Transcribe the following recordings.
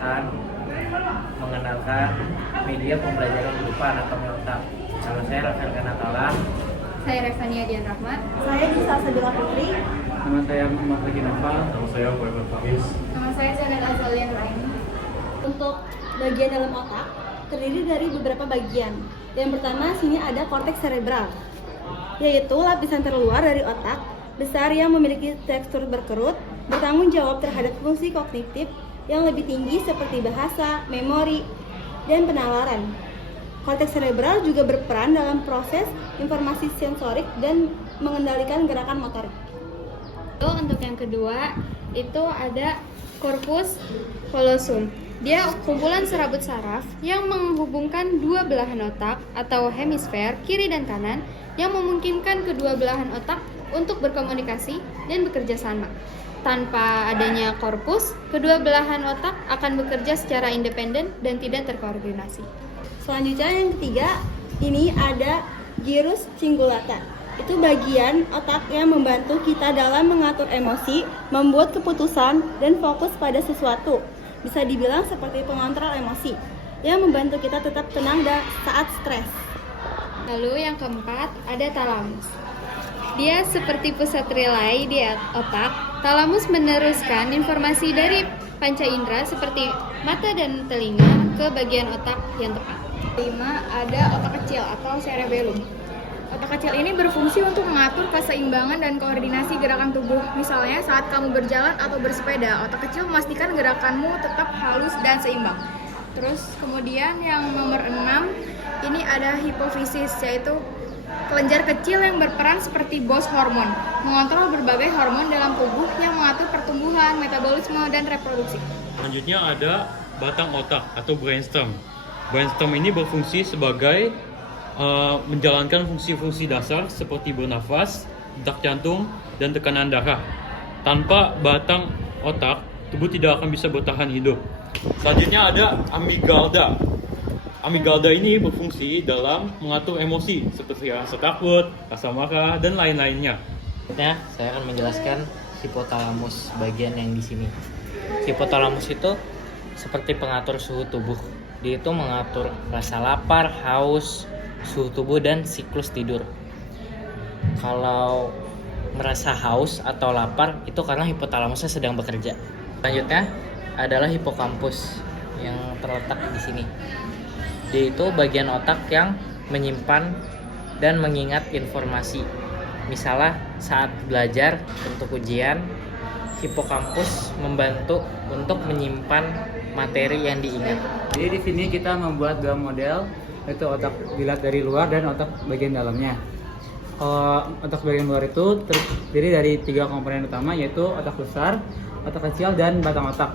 akan mengenalkan media pembelajaran berupa anatomi otak. Nama saya Rafael Kanakala. Saya Revania Dian Rahmat. Saya Disa Sadila Putri. Nama saya Muhammad Riki Nafal. Nama saya Muhammad Faris. Nama saya Zainal Azalian Raini. Untuk bagian dalam otak terdiri dari beberapa bagian. Yang pertama sini ada korteks cerebral, yaitu lapisan terluar dari otak besar yang memiliki tekstur berkerut, bertanggung jawab terhadap fungsi kognitif yang lebih tinggi seperti bahasa, memori, dan penalaran. Korteks cerebral juga berperan dalam proses informasi sensorik dan mengendalikan gerakan motorik. Untuk yang kedua itu ada corpus callosum. Dia kumpulan serabut saraf yang menghubungkan dua belahan otak atau hemisfer kiri dan kanan yang memungkinkan kedua belahan otak untuk berkomunikasi dan bekerja sama. Tanpa adanya korpus, kedua belahan otak akan bekerja secara independen dan tidak terkoordinasi. Selanjutnya yang ketiga, ini ada gyrus cingulata. Itu bagian otak yang membantu kita dalam mengatur emosi, membuat keputusan, dan fokus pada sesuatu. Bisa dibilang seperti pengontrol emosi yang membantu kita tetap tenang saat stres. Lalu yang keempat ada talamus. Dia seperti pusat relay di otak. Talamus meneruskan informasi dari panca indera seperti mata dan telinga ke bagian otak yang tepat. 5. Ada otak kecil atau cerebellum. Otak kecil ini berfungsi untuk mengatur keseimbangan dan koordinasi gerakan tubuh. Misalnya saat kamu berjalan atau bersepeda, otak kecil memastikan gerakanmu tetap halus dan seimbang. Terus kemudian yang nomor 6, ini ada hipofisis, yaitu kelenjar kecil yang berperan seperti bos hormon, mengontrol berbagai hormon dalam tubuh yang mengatur pertumbuhan, metabolisme, dan reproduksi. Selanjutnya ada batang otak atau brainstem. Brainstem ini berfungsi sebagai menjalankan fungsi-fungsi dasar seperti bernafas, detak jantung, dan tekanan darah. Tanpa batang otak, tubuh tidak akan bisa bertahan hidup. Selanjutnya ada amigdala. Amigdala ini berfungsi dalam mengatur emosi seperti rasa takut, rasa marah, dan lain-lainnya. Selanjutnya saya akan menjelaskan hipotalamus bagian yang di sini. Hipotalamus itu seperti pengatur suhu tubuh. Dia itu mengatur rasa lapar, haus, suhu tubuh, dan siklus tidur. Kalau merasa haus atau lapar itu karena hipotalamusnya sedang bekerja. Selanjutnya adalah hipokampus yang terletak di sini. Dia itu bagian otak yang menyimpan dan mengingat informasi. Misalnya saat belajar untuk ujian, hipokampus membantu untuk menyimpan materi yang diingat. Jadi di sini kita membuat dua model, yaitu otak dilihat dari luar dan otak bagian dalamnya. Kalau otak bagian luar itu terdiri dari 3 komponen utama, yaitu otak besar, otak kecil, dan batang otak.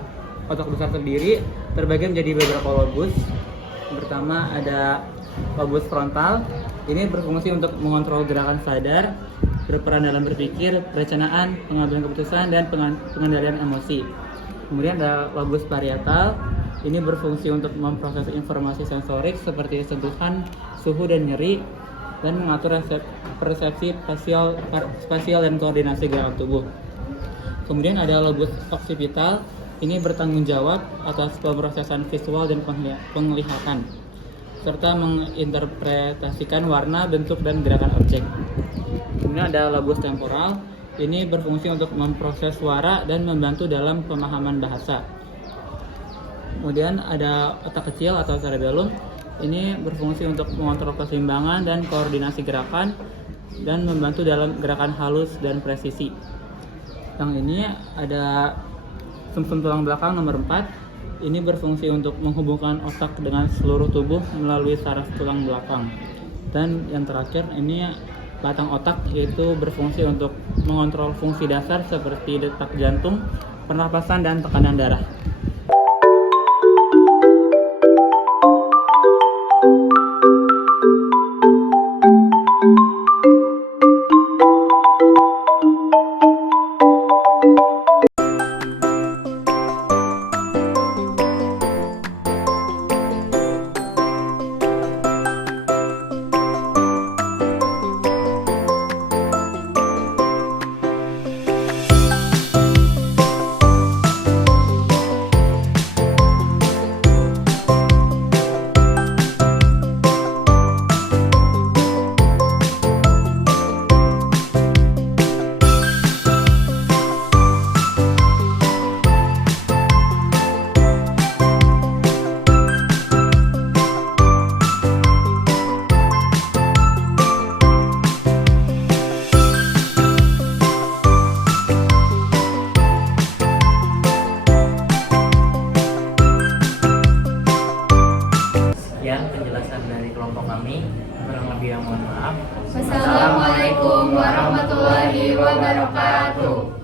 Otak besar sendiri terbagi menjadi beberapa lobus. Pertama ada lobus frontal. Ini berfungsi untuk mengontrol gerakan sadar, berperan dalam berpikir, perencanaan, pengambilan keputusan, dan pengendalian emosi. Kemudian ada lobus parietal. Ini berfungsi untuk memproses informasi sensorik seperti sentuhan, suhu, dan nyeri, dan mengatur persepsi spasial dan koordinasi gerakan tubuh. Kemudian ada lobus occipital. Ini bertanggung jawab atas pemrosesan visual dan penglihatan, serta menginterpretasikan warna, bentuk, dan gerakan objek. Kemudian ada lobus temporal. Ini berfungsi untuk memproses suara dan membantu dalam pemahaman bahasa. Kemudian ada otak kecil atau cerebellum. Ini berfungsi untuk mengontrol keseimbangan dan koordinasi gerakan dan membantu dalam gerakan halus dan presisi. Yang ini ada sumsum tulang belakang nomor 4. Ini berfungsi untuk menghubungkan otak dengan seluruh tubuh melalui saraf tulang belakang. Dan yang terakhir ini batang otak, yaitu berfungsi untuk mengontrol fungsi dasar seperti detak jantung, pernapasan, dan tekanan darah. Mohon maaf. Wassalamualaikum warahmatullahi wabarakatuh.